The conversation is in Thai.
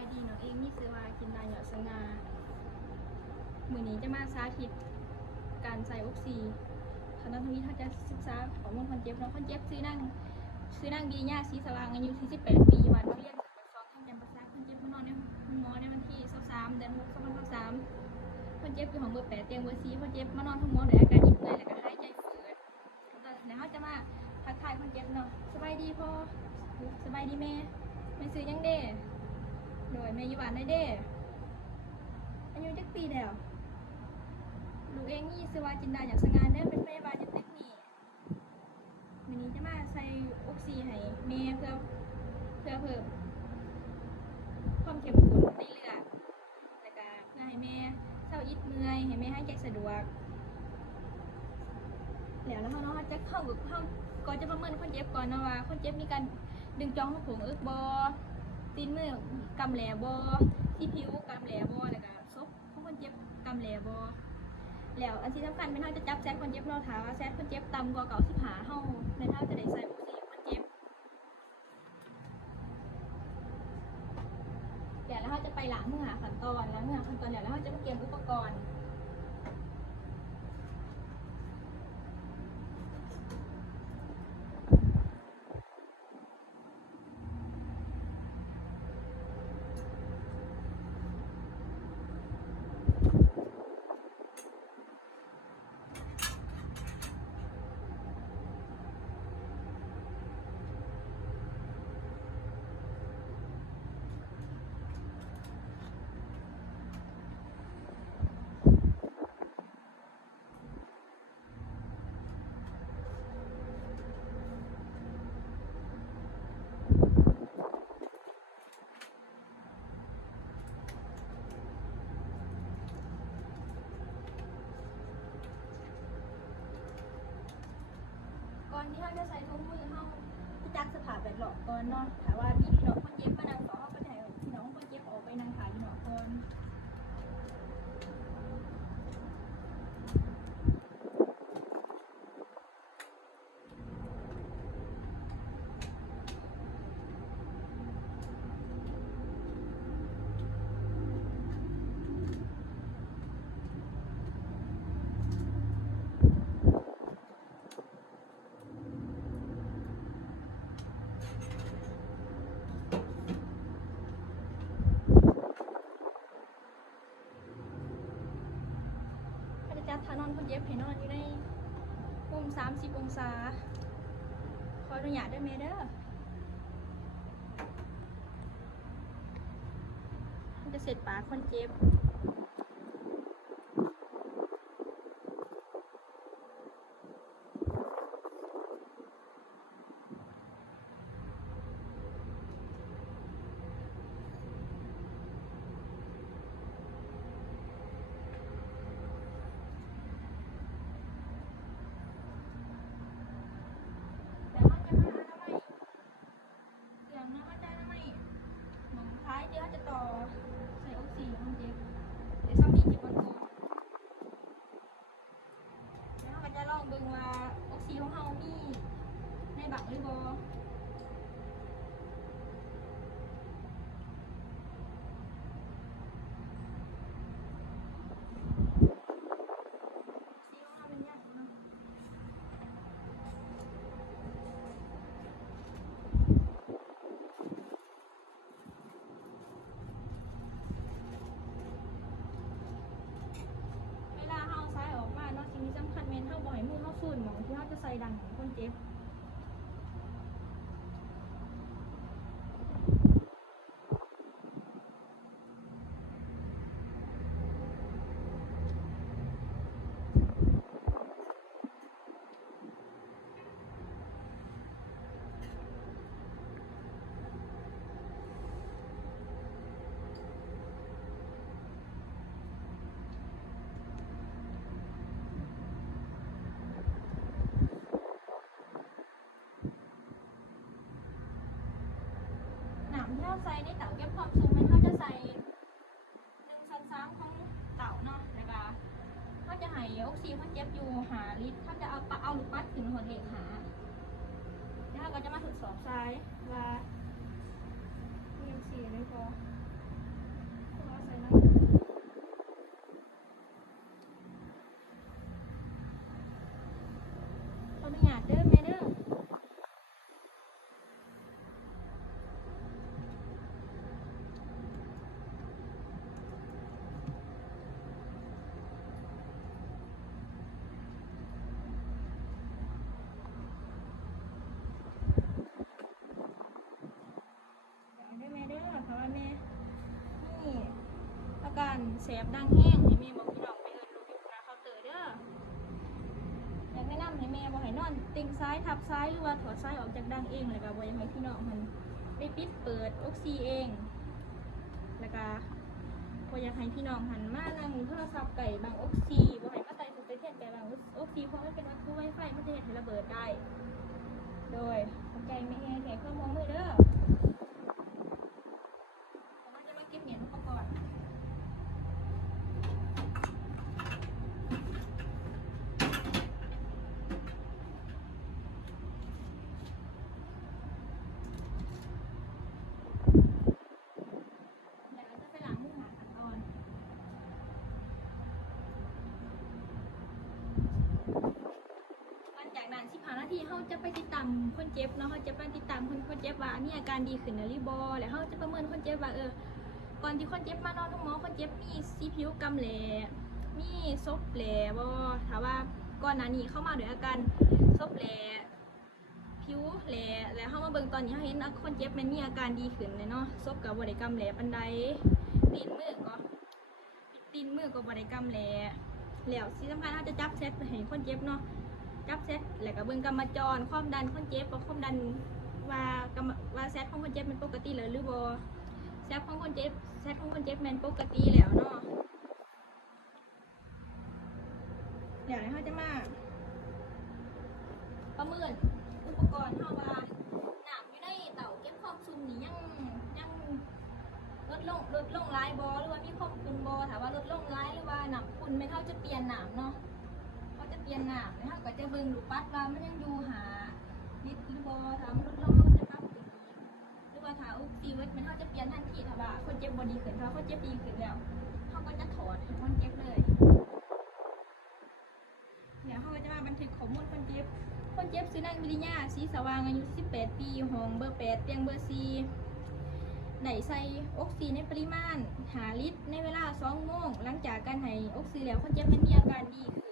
ายดีเนาะเองมีซื้อว่ากินได้หยอดสงามื้อนี้จะมาสาธิตการใส่ออกซิคณะทวีถ้าจะศึกษาข้อมูลคนเจ็บเนาะคนเจ็บซื้อนั่งดีญาสีสว่างอายุ48 ปีวันเรียนจากปากซองทางแกมปัสซาคนเจ็บมานอนในคุณหมอในวันที่23เดือน6 2023คนเจ็บอยู่ห้องเบอร์8เตียงเบอร์4คนเจ็บมานอนห้องหมอด้วยอาการอิ่มเลยแล้วก็หายใจฝืดตอนนี้เขาจะมาทักทายคนเจ็บเนาะสบายดีพ่อสบายดีแม่ซื้อยังเด้โดยแม่อยู่บ้านได้เด้อายุจักปีแล้วลูกเองนี่สวาจินดาอยากสงานเด้อเป็นพยาบาลอยู่ตึกนี่วันนี้จะมาใส่ออกซิให้แม่เพื่อเพิ่มความเข้มข้นในเลือดแล้วก็เพื่อให้แม่เศร้าอิดเมื่อยให้แม่หายใจสะดวกแล้วเขาเนาะจะเข้าก่อนจะประเมินคนเจ็บก่อนนะว่าคนเจ็บมีการดึงจ้องของผมบอตีนมือกำแหลบอที่ผิวกำแหลบอแล้วก็ซบของคนเจ็บกำแหลบอแล้วอันที่สำคัญเป็นเท่าจะจับแซดคนเจ็บเราถามว่าแซดคนเจ็บต่ำกว่าเก่าที่ผาเฮาในเท่าจะได้ใส่อุปกรณ์คนเจ็บแล้วเขาจะไปล้างมือหาขั้นตอนแล้วเขาจะมาเตรียมอุปกรณ์ก่อนที่เขาจะใส่ถุงมือเขาจะจักสภาพแวดล้อมก่อนเนาะถ้าว่ามีพี่น้องคนเจ็บมานั่งต่อเขาก็จะให้พี่น้องคนเจ็บออกไปนั่งถ่ายพี่น้องก่อนเขาจะจัดทานอนคนเจ็บให้นอนอยู่ในมุม30 องศาขออนุญาตด้วยเมเด้อมันจะเสร็จปากคนเจ็บแล้วเขาจะมาทำไมเสียงนะเขาจะทำไมหมองท้ายเดี๋ยวเขาจะต่อใส่ออกซิคนเจ็บเดี๋ยวซ้ำนี่เจ็บก่อนแล้วเขาก็จะลองเบิ่งว่าออกซิของเขามีในบักหรือบ่เวลาเฮาซ้ายออกมาเนาะสิ่งที่สำคัญแม่นเฮาบ่ให้มือเฮาฝืนหมองที่เฮาจะใส่ดังของคนเจ็บน้ำที่เฮาใส่ในเตาเก็บความสูงแม่นเฮาจะใส่1/3ของเตาเนาะแล้วก็เฮาจะให้ออกซิคนเจ็บอยู่5 ลิตรเขาจะเอาลูกปัดขึ้นหดเลข5แล้วเราก็จะมาทดสอบทรายว่ามีออกซิได้พอ แสบดังแห้งให้แม่บอกพี่น้องไปเอิ้นลูกอยู่หน้าเคาน์เตอร์เด้ออยากแนะนำให้แม่บอกให้นอนติงซ้ายทับซ้ายหรือว่าถอดซ้ายออกจากดังเองแล้วก็บ่อยากให้พี่น้องมันไปปิดเปิดออกซิเองแล้วก็บ่อยากให้พี่น้องหันมานั่งโทรศัพท์ไก่บางออกซิบ่ให้มาไต่สุดไปเทียนไก่บางออกซิเพราะมันเป็นวัตถุไวไฟมันจะเฮ็ดให้ระเบิดได้โดยเข้าใจแม่แขกข้อมองมือเด้อเราจะมาเก็บเหรียญอุปกรณ์เดี๋ยวเราจะไปล้างมือหาขั้นตอนหลังจากนั้น15 นาทีเขาจะไปติดตามคนเจ็บเนาะเขาจะไปติดตามคนเจ็บว่ามีอาการดีขึ้นหรือบ่แล้วเขาจะประเมินคนเจ็บว่าก่อนที่คนเจ็บมานอนห้องหมอคนเจ็บมีสีผิวกำแหลมีซบแหลบ่ถ้าว่าก่อนหน้านี้เข้ามาด้วยอาการซบแหลผิวแหลแล้วเข้ามาเบิ่งตอนนี้เขาเห็นคนเจ็บมันมีอาการดีขึ้นเลยเนาะซบกับบ่ได้กำแหลปานใดตีนมือก็บ่ได้กำแหลแล้วที่สำคัญเขาจะจับเซตให้คนเจ็บเนาะจับเซตแล้วก็เบิ่งกำมะจรความดันคนเจ็บว่าความดันว่าเซตของคนเจ็บมันปกติหรือบ่เซตของคนเจ็บมันปกติแล้วเนาะเดี๋ยวเขาจะมาประเมินอุปกรณ์เฮาว่าน้ำอยู่ในเตาเก็บความชุ่มนี่ยังลดลงหลายบ่หรือว่ามีความขุ่นบ่ถ้าว่าลดลงหลายหรือว่าน้ำขุ่นไม่เท่าจะเปลี่ยนน้ำเนาะเขาจะเปลี่ยนน้ำแล้วก็จะเบิ่งลูกปัดว่ามันยังอยู่หาลิตรหรือบ่ถ้ามันลดลงเขาจะปรับขึ้นอีกหรือว่าถ้าอุปกรณ์มันเขาจะเปลี่ยนทันทีถ้าว่าคนเจ็บบ่ดีขึ้นถ้าคนเจ็บดีขึ้นแล้วเขาก็จะถอดให้คนเจ็บเลยเดี๋ยวเขาก็จะมาบันทึกข้อมูลคนเจ็บชื่อนางวิริยาศรีสว่างอายุ18 ปีห้องเบอร์ 8เตียงเบอร์ 4ได้ใส่ออกซิในปริมาณ5 ลิตรในเวลา2 โมงหลังจากการให้ออกซิแล้วคนเจ็บมันมีอาการดีขึ้น